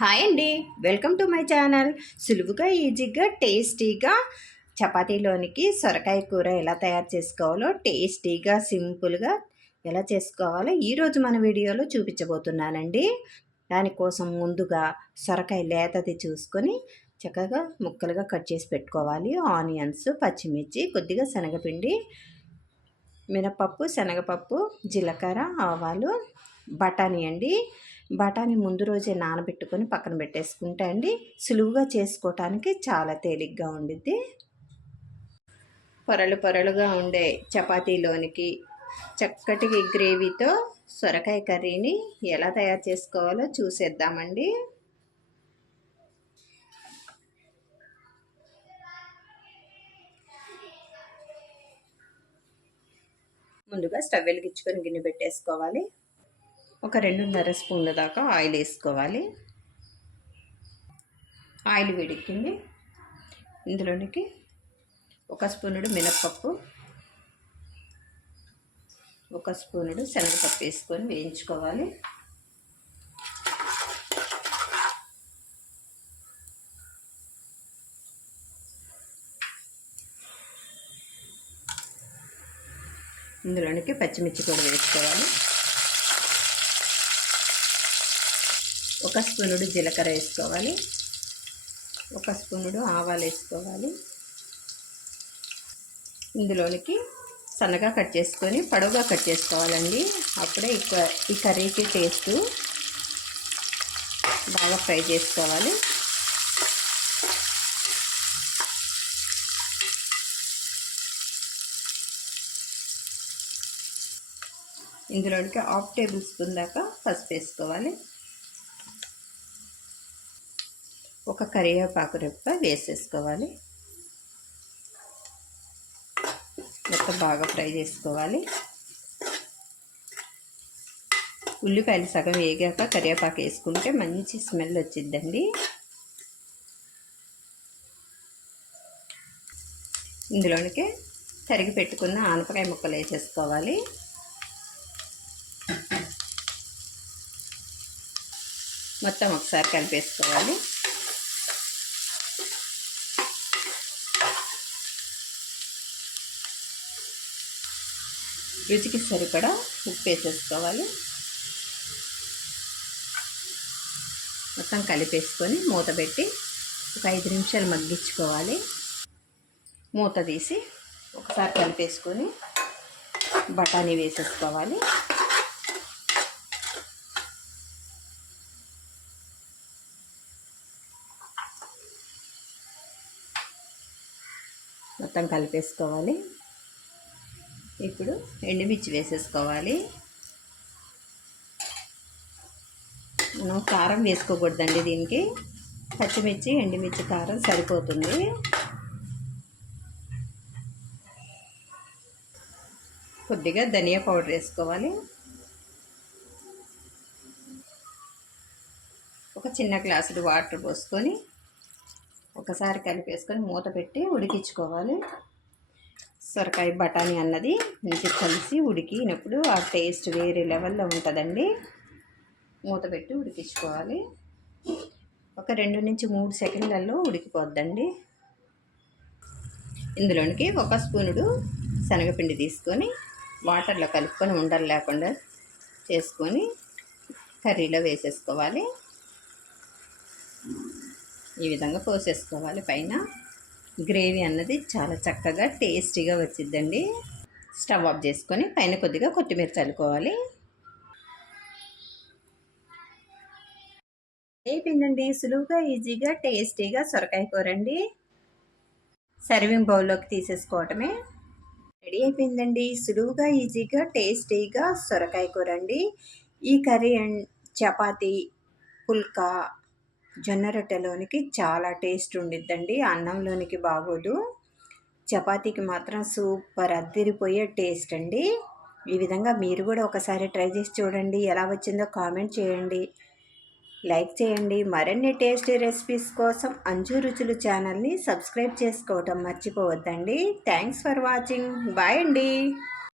Hi అండి. Welcome to my channel. సులువుగా ఈజీగా టేస్టీగా చపాతీలోనికి సొరకాయ కూర ఎలా తయారు చేసుకోవాలో టేస్టీగా సింపుల్గా ఎలా చేసుకోవాలో ఈరోజు మన వీడియోలో చూపించబోతున్నానండి. దానికోసం ముందుగా సొరకాయ లేతది చూసుకొని చక్కగా ముక్కలుగా కట్ చేసి పెట్టుకోవాలి. ఆనియన్స్ పచ్చిమిర్చి కొద్దిగా శనగపిండి మినపప్పు శనగపప్పు జీలకర్ర ఆవాలు బఠానీ అండి. బఠానీ ముందు రోజే నానబెట్టుకొని పక్కన పెట్టేసుకుంటే అండి సులువుగా చేసుకోవటానికి చాలా తేలిగ్గా ఉండిద్ది. పొరలు పొరలుగా ఉండే చపాతీలోనికి చక్కటి గ్రేవీతో సొరకాయ కర్రీని ఎలా తయారు చేసుకోవాలో చూసేద్దామండి. ముందుగా స్టవ్ వెలిగించుకొని గిన్నె పెట్టేసుకోవాలి. ఒక రెండున్నర స్పూన్ల దాకా ఆయిల్ వేసుకోవాలి. ఆయిల్ వేడెక్కింది. ఇందులోనికి ఒక స్పూనుడు మినప్పప్పు ఒక స్పూనుడు శనగపప్పు వేసుకొని వేయించుకోవాలి. ఇందులోనికి పచ్చిమిర్చి కూడా వేసుకోవాలి. ఒక స్పూనుడు జీలకర్ర వేసుకోవాలి. ఒక స్పూనుడు ఆవాలు వేసుకోవాలి. ఇందులోనికి సన్నగా కట్ చేసుకొని పొడవుగా కట్ చేసుకోవాలండి. అప్పుడే ఈ కర్రీకి టేస్ట్ బాగా ఫ్రై చేసుకోవాలి. ఇందులోనికి హాఫ్ టేబుల్ స్పూన్ దాకా పసుపు వేసుకోవాలి. ఒక కరివేపాకు రెప్ప వేసేసుకోవాలి. మొత్తం బాగా ఫ్రై చేసుకోవాలి. ఉల్లిపాయలు సగం వేగాక కరివేపాకు వేసుకుంటే మంచి స్మెల్ వచ్చిద్దండి. ఇందులోనికి తరిగి పెట్టుకున్న ఆనపకాయ ముక్కలు వేసేసుకోవాలి. మొత్తం ఒకసారి కలిపేసుకోవాలి. రుచికి సరిపడా ఉప్పు వేసేసుకోవాలి. మొత్తం కలిపేసుకొని మూత పెట్టి ఒక ఐదు నిమిషాలు మగ్గించుకోవాలి. మూత తీసి ఒకసారి కలిపేసుకొని బఠానీ వేసేసుకోవాలి. మొత్తం కలిపేసుకోవాలి. ఇప్పుడు ఎండుమిర్చి వేసేసుకోవాలి. మనం కారం వేసుకోకూడదండి దీనికి. పచ్చిమిర్చి ఎండుమిర్చి కారం సరిపోతుంది. కొద్దిగా ధనియా పౌడర్ వేసుకోవాలి. ఒక చిన్న గ్లాసుడు వాటర్ పోసుకొని ఒకసారి కలిపేసుకొని మూత పెట్టి ఉడికించుకోవాలి. సొరకాయ బఠానీ అన్నది మంచి కలిసి ఉడికినప్పుడు ఆ టేస్ట్ వేరే లెవెల్లో ఉంటుందండి. మూత పెట్టి ఉడికించుకోవాలి. ఒక రెండు నుంచి మూడు సెకండ్లలో ఉడికిపోద్దండి. ఇందులోనికి ఒక స్పూనుడు శనగపిండి తీసుకొని వాటర్లో కలుపుకొని ఉండలు లేకుండా చేసుకొని కర్రీలో వేసేసుకోవాలి. ఈ విధంగా పోసేసుకోవాలి పైన. గ్రేవీ అన్నది చాలా చక్కగా టేస్టీగా వచ్చిద్దండి. స్టవ్ ఆఫ్ చేసుకొని పైన కొద్దిగా కొత్తిమీర చల్లుకోవాలి. అయిపోయిందండి. సులువుగా ఈజీగా టేస్టీగా సొరకాయ కూరండి. సర్వింగ్ బౌల్లోకి తీసేసుకోవటమే. రెడీ అయిపోయిందండి. సులువుగా ఈజీగా టేస్టీగా సొరకాయ కూరండి. ఈ కర్రీ అండ్ చపాతీ పుల్కా జొన్న రొట్టెలోనికి చాలా టేస్ట్ ఉండిద్దండి అన్నంలోనికి బాగోదు. చపాతీకి మాత్రం సూపర్ అద్దిరిపోయే టేస్ట్ అండి. ఈ విధంగా మీరు కూడా ఒకసారి ట్రై చేసి చూడండి ఎలా వచ్చిందో కామెంట్ చేయండి. లైక్ చేయండి మరిన్ని టేస్టీ రెసిపీస్ కోసం అంజు రుచులు ఛానల్ని సబ్స్క్రైబ్ చేసుకోవటం మర్చిపోవద్దండి. Thanks for watching. బాయ్ అండి.